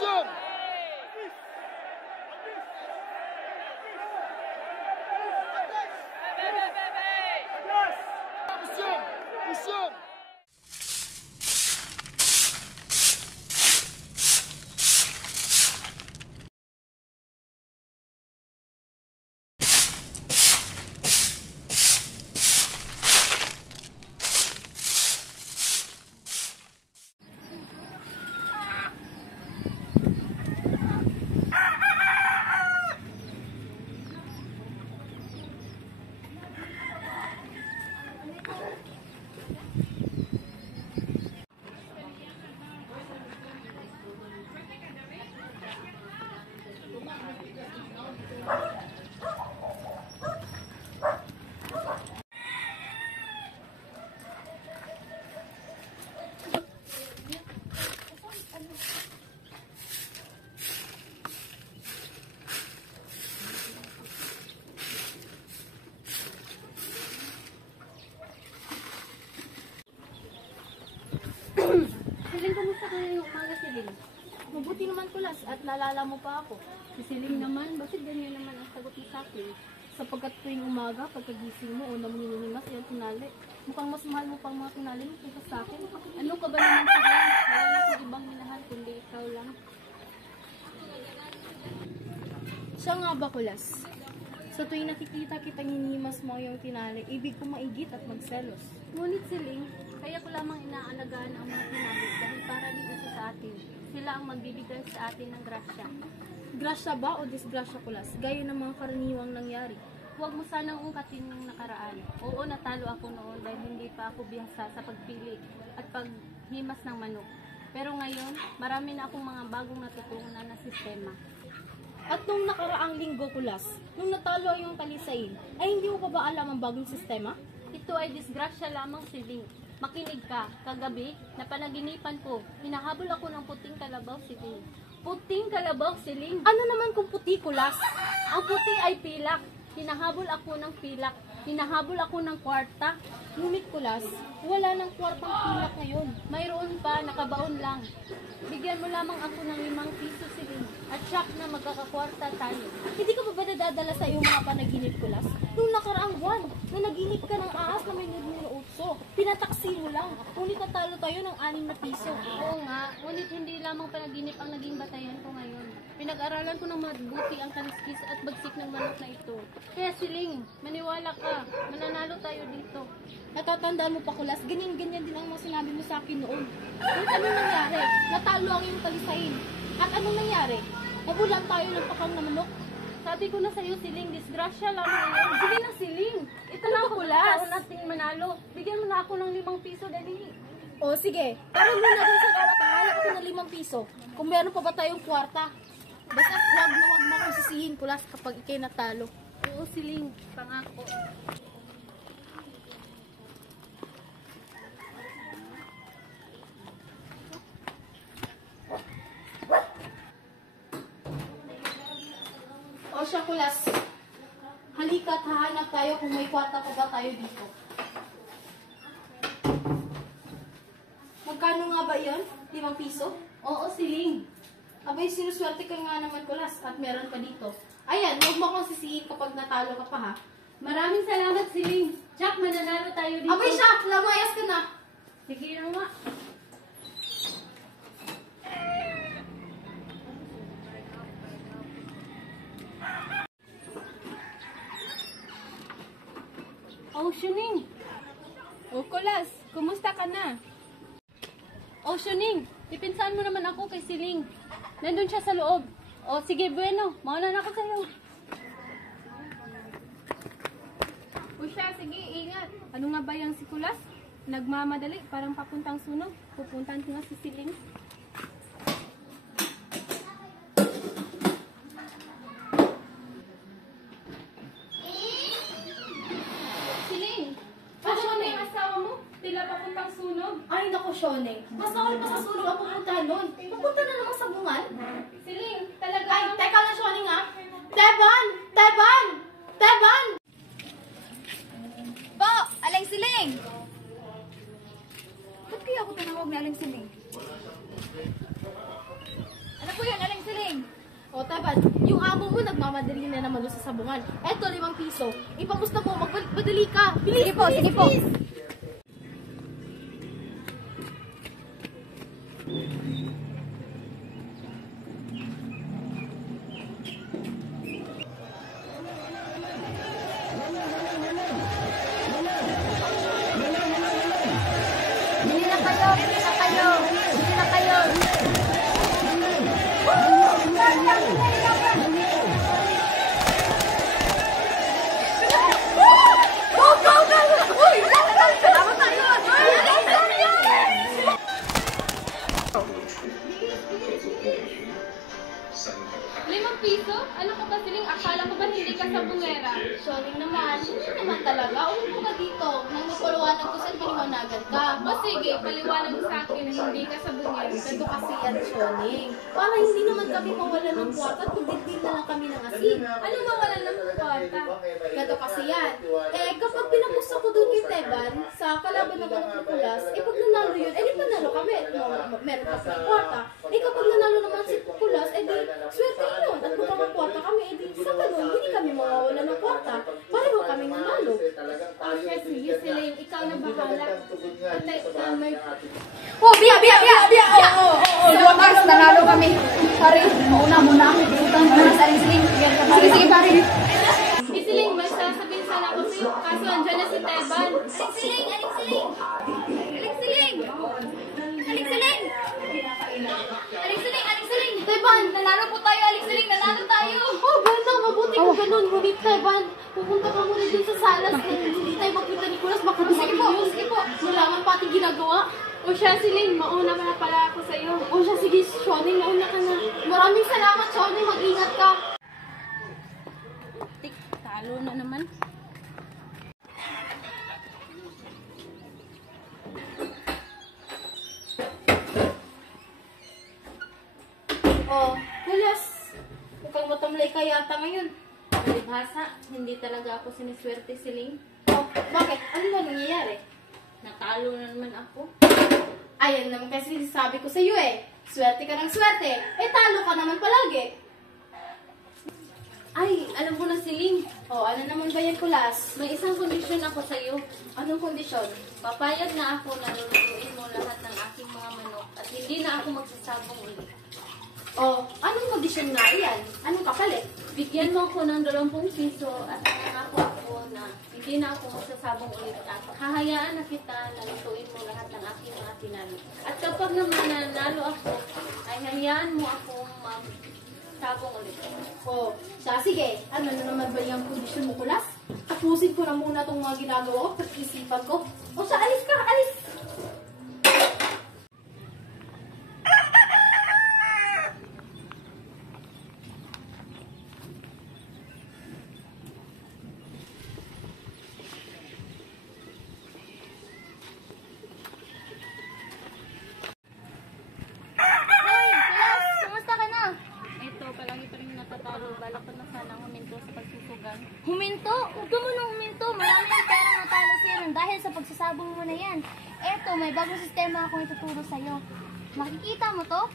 Position! Position! Siling, kumusta ka ngayong umaga, Siling? Mabuti naman, Kulas, at naalala mo pa ako. Si Siling naman, bakit ganyan naman ang sagot mo sa akin? Sapagkat tuwing umaga, pagkagising mo, una mong hininimas yung tunali. Mukhang mas mahal mo pang mga tunali mo kaysa sa akin. Ano ka ba naman, Siling? Wala akong ibang minahal, kundi ikaw lang. Siya nga ba, Kulas? Sa tuwing nakikita kitang hinihimas mo yung tinali, ibig ko maigit at magselos. Ngunit, Siling, kaya ko lamang inaalagaan ang mga tinali dahil para din ito sa atin. Sila ang magbibigay sa atin ng grasya. Grasya ba o disgrasya, Kulas? Gaya ng mga karaniwang nangyari. Huwag mo sanang ungkatin yung nakaraan. Oo, natalo ako noon dahil hindi pa ako bihasa sa pagpili at paghimas ng manok. Pero ngayon, marami na akong mga bagong natutunan na sistema. At nung nakaraang linggo, Kulas, nung natalo yung talisain, ay hindi mo pa ba alam ang bagong sistema? Ito ay disgrasya lamang, Siling. Makinig ka, kagabi, napanaginipan ko, hinahabol ako ng puting kalabaw, Siling. Puting kalabaw, Siling? Ano naman kung puti, Kulas? Ang puti ay pilak. Hinahabol ako ng pilak. Hinahabol ako ng kwarta. Ngunit, Kulas, wala ng kwartang pilak ngayon. Mayroon pa, nakabaon lang. Bigyan mo lamang ako ng 5 piso, Siling. At siyak na magkakakwarta tayo. Hindi ka ba nadadala sa iyong mga panaginip, Kulas? Nung nakaraang buwan, na naginip ka ng ahas na may nudmuro utso. Pinataksi mo lang. Ngunit natalo tayo ng 6 na piso. Oo nga, ngunit hindi lamang panaginip ang naging batayan ko ngayon. Pinag-aralan ko ng mabuti ang kaliskis at bagsik ng manok na ito. Kaya, Siling, maniwala ka. Mananalo tayo dito. Natatandaan mo pa, Kulas, ganyan-ganyan din ang mga sinabi mo sa akin noon. Ngunit anong nangyari? Natalo ang iyong talisain. At anong nangyari? Nabulan tayo ng pakang na manok. Sabi ko na sa'yo, Siling, disgrasya lang ngayon. Sige na, Siling. Ito na ang Kulas. Nating manalo. Bigyan mo na ako ng 5 piso, dali. O, sige. Pero muna dun sa gawat, hangalap ko ng 5 piso. Kung meron pa ba tayong kwarta. Basta huwag mo akong sisihin, Kulas, kapag ikay natalo. Oo, Siling. Pangako. O siya, Kulas. Halika at hahanap tayo kung may kwarta pa ba tayo dito. Magkano nga ba yun? 5 piso? Oo, Siling. Abay, sinuswerte ka nga naman, Kulas, at meron pa dito. Ayan, huwag mo akong sisihin kapag natalo ka pa, ha? Maraming salamat, Siling. Jack, mananalo tayo dito. Abay, Jack, lamayas ka na. Sige na nga. Oh, Shuning. O Kulas, kumusta ka na? Oh, Shuning. Ipinsan mo naman ako kay Siling. Nandun siya sa loob. O, sige, bueno. Mauna na ako sa'yo. O siya, sige, ingat. Ano nga ba yung si Kulas? Nagmamadali, parang papuntang sunog. Pupuntahan ko nga si Siling. Ay, naku, Shoneng. Mas nakul pa sa sulog ang pupuntahan nun. Pupunta na naman sa bungan. Siling, talaga. Ay, teka lang, Shoneng, ha? Teban! Teban! Teban! Po, Aling Siling! Ba't kaya ako tinawag na Aling Siling? Ano po yan, usapan. Yung amo mo nagmamadali na naman doon sa sabungan. Eto, 5 piso. Ipamusta mo, magmadali ka. Bilis, Sige po, sige po. Bili na kayo, bili na kayo, bili na kayo. Go, go, go! Uy! Salamat tayo! Limang piso? Ano ka ba, Siling? Akala ko ba hindi ka sa bungera? Shoning naman. Hindi naman talaga. Ulit mo ka dito. Nang magpaliwanag ko sa'yo, maliwanagan ka. O sige, paliwanag mo sa akin na hindi ka sa bungera. Ganito kasi yan, Shoning. Para hindi naman kami mawala ng kwarta at magdidil na lang kami ng asin. Ano mawala ng kwarta? Ganito kasi yan. Eh, kapag pinapusta ko doon kay Teban, sa kalaban ng Manok na Kulas, eh pag nanalo yun, eh di panalo kami. Meron pa sa kwarta. Eh kapag nanalo naman si Kulas, eh di swerte yun. At kung kwarta kami, eh di sa ganun, hindi kami mawawala ng kwarta. Pareho kami nanalo. Oh, sige, Siling, ikaw na bahala. At may... Oh, biya! Lumakas, nanalo kami. Pare, muna ako. Utang ko na sa aling-siling. Sige, pare. Siling, may sasabihin sana ako sa'yo. Kaso andyan na si Teban. Aling-siling! Aling-siling! Aling-siling! Teban, nanalo po tayo, Aling-siling! Nanalo tayo! Oh, ganda, mabuti ko ganun. Ngunit, Teban, pupunta ka muna dun sa salas. Hindi tayo makita ni Kulas, baka dumating. Sige po. Wala pa ating ginagawa. O siya, Siling, mauna pa na pala ako sa'yo. O siya, sige, Shoning, nauna ka na. Maraming salamat, Shoning. Mag-ingat ka. Tik, talo na naman. Oh, Kulas. Mukhang matamlay ka yata ngayon. Palibhasa, hindi talaga ako siniswerte, Siling. Oh, bakit? Ano ba nangyayari? Natalo na naman ako. Ayan naman kasi sabi ko sa iyo eh. Swerte ka ng swerte. Eh, talo ka naman palagi. Ay, alam ko na, Siling. Oh, ano naman ba yan, Kulas? May isang kondisyon ako sa'yo. Anong kondisyon? Papayag na ako na lulutuin mo lahat ng aking mga manok at hindi na ako magsasabong ulit. Oh, anong kondisyon nga yan? Anong kapalit? Bigyan mo ako ng 20 piso at nangako ako na hindi na ako magsasabong ulit at hahayaan na kita na lutuin mo lahat ng aking mga tinalo. At kapag naman nanalo ako, ay hayaan mo ako magsabong ulit. Oh, sige. Ano na naman ba yung kondisyon mo, Kulas? Tapusin ko na muna itong mga ginagawa ko, pag-isipan ko. O siya, alis ka, alis! Huminto? Huwag ka munang huminto. Marami ang pera natalo sa'yo dahil sa pagsasabong mo na yan. Eto, may bagong sistema akong ituturo sa'yo. Makikita mo to?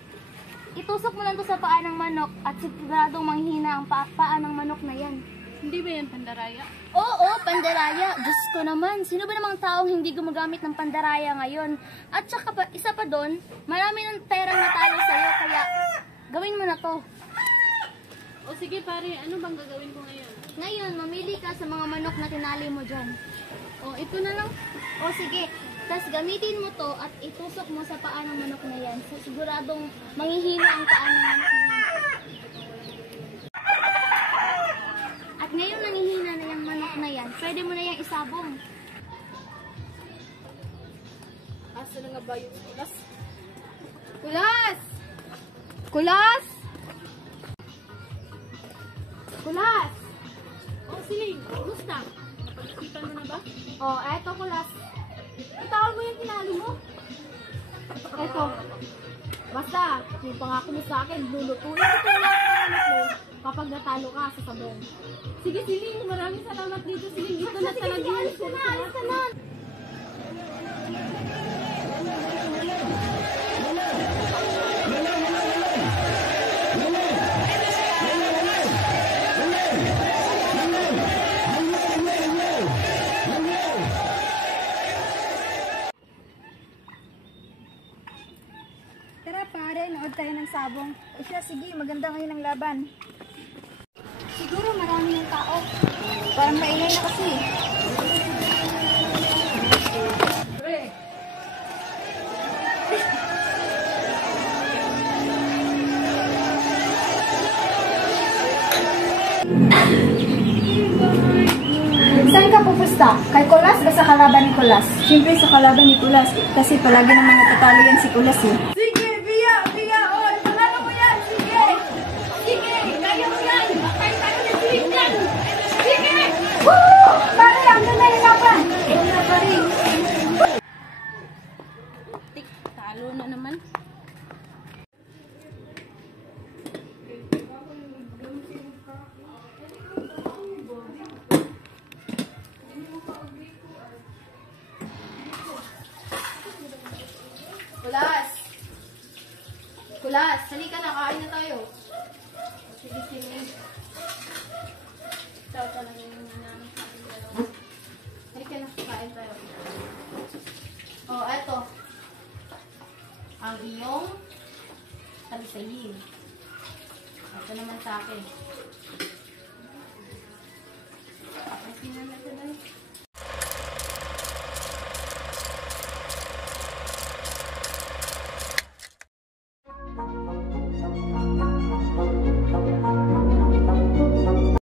Itusok mo lang to sa paa ng manok at siguradong manghihina ang paa ng manok na yan. Hindi ba yan pandaraya? Oo, pandaraya. Diyos ko naman. Sino ba namang taong hindi gumagamit ng pandaraya ngayon? At saka pa, isa pa doon, marami ng perang natalo sa'yo kaya gawin mo na to. O sige pare, ano bang gagawin ko ngayon? Ngayon, mamili ka sa mga manok na tinali mo dyan. O ito na lang. O sige, tapos gamitin mo to at itusok mo sa paa ng manok na yan. So, siguradong manghihina ang paa ng manok na yan. At ngayon nanghihina na yung manok na yan, pwede mo na yung isabong. Asa na nga ba yung Kulas? Kulas! Kulas! Kulas! O Siling, kumusta? Napag-isipan mo na ba? Oh, eto, Kulas. Itawag mo yung tinalo mo. Eto. Basta, yung pangako mo sa akin, lulutuin ko itong lahat ng anak mo kapag natalo ka sa sabong. Sige Siling, maraming salamat dito Siling. Ito na talaga. Alis ka na! Tara pare, nood tayo ng sabong. O siya, sige, maganda ngayon ang laban. Siguro marami ng tao. Parang maingay na kasi. Saan ka pupusta? Kay Kulas o sa kalaban ni Kulas? Siyempre sa kalaban ni Kulas, kasi palagi naman natatalo yan si Kulas eh. Sige, Bia! Bia! Oh, panalo mo yan! Sige! Sige! Kaya mo yan! Bakay tayo na siligyan! Sige! Woo! Pare, ang ganda yung laban! Oo na pare. Talo na naman. Kulas! Kulas, halika na, kain na tayo. Sige, sige. Ikaw talaga yung namin sa ating dalawa. Halika na, kain tayo. Oh, eto. Ang iyong talisayin. Ito naman sa akin.